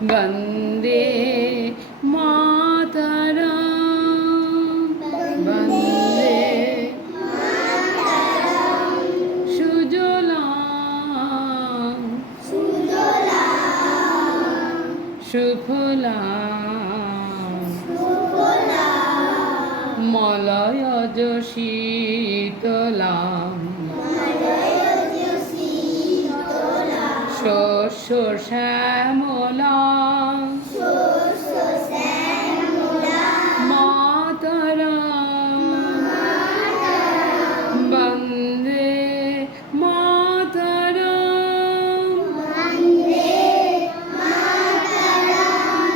वन्दे मातरम् वन्दे सुजलां सुफलां मलयज शीतलां শস্য শ্যামলাং মাতরম বন্দে মাতরম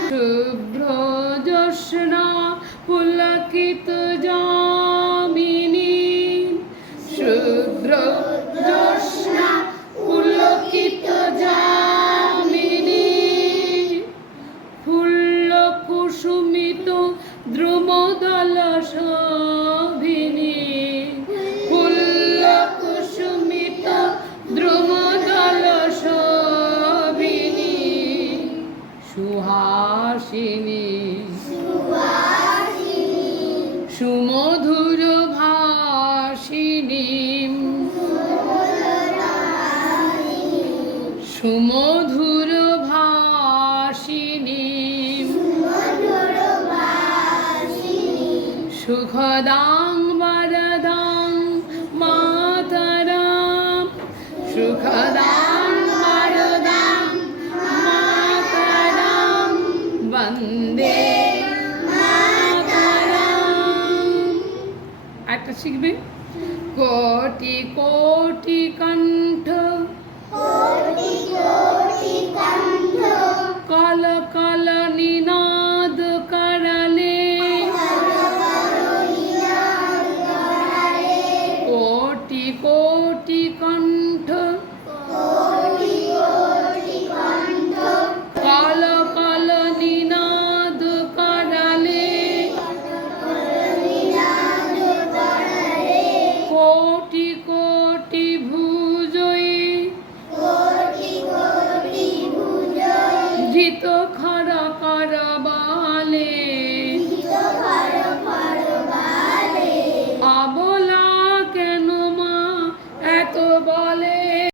শুভ্র জ্যোৎস্না পুলকিত যামিনী শুভ্র জ্যোৎস্না পুলকিত যামিনী ফুল্ল কুসুমিত দ্রুমদল শোভিনী ফুল্ল কুসুমিত দ্রুমদল শোভিনী সুহাসিনী সুমধুর ভাষিনী সুমধুর ভাষিনী সুখদাং বরদাং মাতরম সুখদাং বরদাং মাতরম বন্দে মাতরম। একটা শিখবে কোটি কোটি কণ্ঠ কল কল নিনাদ করলে কোটি কোটি কণ্ঠ কল কল নিনাদ করলে কোটি কোটি ভুজয়ী জিত খরা